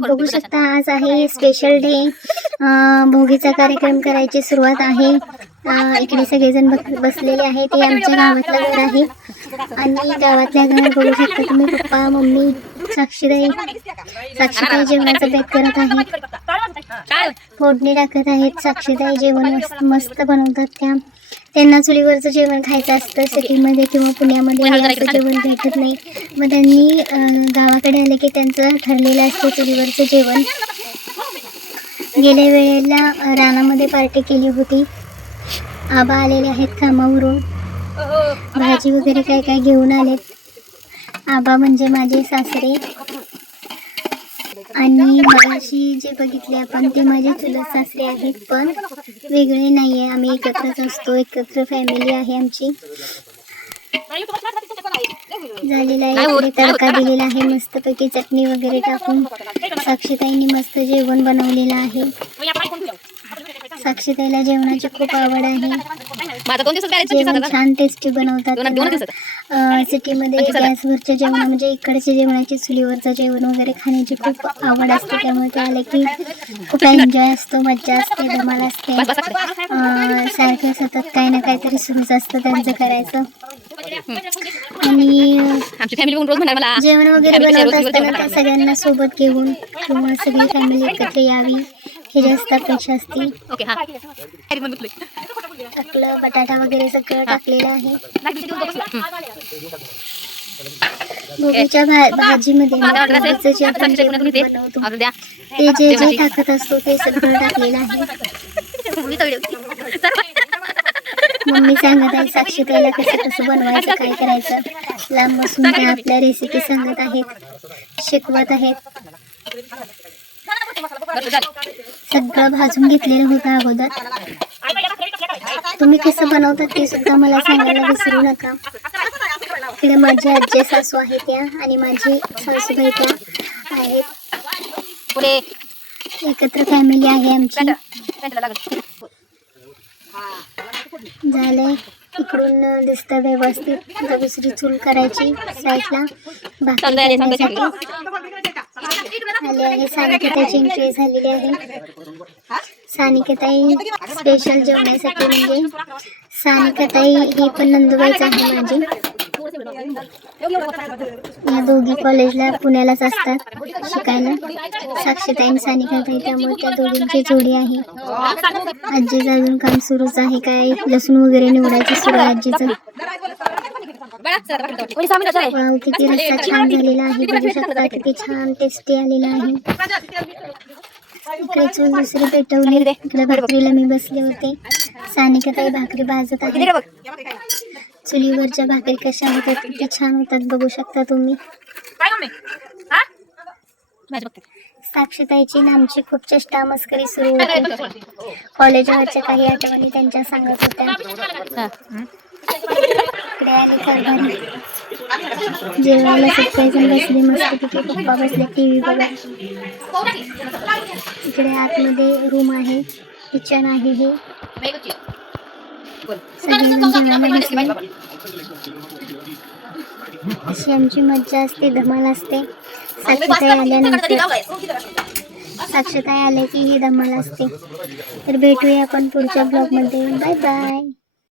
बघू शकता आज आहे स्पेशल डे भोगीचा कार्यक्रम करायची सुरुवात आहे. इकडे सगळेजण बस- बसलेले आहेत. ते आमच्या गावातलं घर आहे. आणि गावातल्या घर बघू शकता तुम्ही पप्पा मम्मी साक्षीदाई. साक्षीदाई जेवणाचा बेत करत आहेत फोडणी टाकत आहेत. साक्षीदाई जेवण मस्त बनवतात त्या. त्यांना चुलीवरचं जेवण खायचं असतं सिटीमध्ये किंवा पुण्यामध्ये असं जेवण भेटत नाही. मग त्यांनी गावाकडे आले की त्यांचं ठरलेलं असतं चुलीवरचं जेवण. गेल्या वेळेला रानामध्ये पार्टी केली होती. आबा आलेले आहेत कामावरून. भाजी वगैरे काय काय घेऊन आलेत. आबा म्हणजे माझे सासरे. आणि मगाशी जे बघितले आपण ते माझे चुलत सासरे आहेत पण वेगळे नाही आहे आम्ही एकत्रच असतो एकत्र फॅमिली आहे आमची. झालेला आहे. तडका दिलेला आहे मस्तपैकी चटणी वगैरे टाकून. साक्षीताईंनी मस्त जेवण बनवलेलं आहे. साक्षीताईला जेवणाची खूप आवड आहे. माझा दोन दिवसात बॅलन्स जेवण छान टेस्टी बनवतात दोन- दिवसात. सिटीमध्ये गॅसवरच्या जेवण म्हणजे इकडचे जेवणाचे चुलीवरचं जेवण वगैरे खाण्याची खूप आवड असते त्यामुळे ते आले की खूप एन्जॉय असतो मज्जा असते धमाल असते. सारखं सतत काही ना काहीतरी सुरूच असतं त्यांचं करायचं. आणि अं, आमची फॅमिली बघून रोज म्हणाल मला जेवण वगैरे बनवत असताना. सगळ्यांना सोबत घेऊन किंवा सगळी फॅमिली एकत्र यावी. हे जास्त अपेक्षा असते हा. टाकलं बटाटा वगैरे सगळं टाकलेलं आहे. गोबीच्या भाजीमध्ये जे आपण ते बनवतो जे जे टाकत असतो ते सगळं टाकलेलं आहे. मम्मी सांगत आहे साक्षी त्याला कसं कसं बनवायचं काय करायचं. लांब बसून त्या आपल्या रेसिपी सांगत आहेत शिकवत आहेत. सगळं भाजून घेतलेलं होतं अगोदर. तुम्ही कसं बनवतात ते सुद्धा मला सांगायला विसरू नका. इकडे माझी आजी सासू आहे त्या आणि माझी सासूबाई त्या आहेत. पुढे एकत्र फॅमिली आहे आमची. झालंय. इकडून दिसतं व्यवस्थित. दुसरी चूल करायची साईडला. समजा आले, समजा आहे एंट्री झालेली आहे. सानिकताई स्पेशल जेवणासाठी म्हणजे सानिकताई ही पण नंदुबाईच आहे माझी. या दोघी कॉलेजला पुण्यालाच असतात शिकायला. साक्षीताई आणि सानिकाताई त्यामुळे त्या दोघींची जोडी आहे. आजीचं अजून काम सुरूच आहे काय? लसूण वगैरे निवडायचं सुरू आहे आजीचं. वाव किती रस्सा छान झालेला आहे. बघू शकता किती छान टेस्टी आलेला आहे. इकडे चूल दुसरी पेटवली. इकडे भाकरीला मी बसले होते. सानिकाताई भाकरी भाजत आहे. चुलीवरच्या भाकरी कशा होतात किती छान होतात बघू शकता तुम्ही. साक्षीताईची आमची खूप चेष्टा मस्करी सुरू होती. कॉलेजवरच्या काही आठवणी त्यांच्या सांगत होत्या. इकडे आले कारभारी जेवायला सगळेजण बसले मस्त तिथे पप्पा बसले टी व्ही बघत. इकडे आतमध्ये रूम आहे. किचन आहे हे. सगळेजण जेवायला बसले. अशी आमची मज्जा असते धमाल असते. साक्षताई आल्यानंतर. साक्षताई आले की ही धमाल असते. तर भेटूया आपण पुढच्या ब्लॉगमध्ये बाय बाय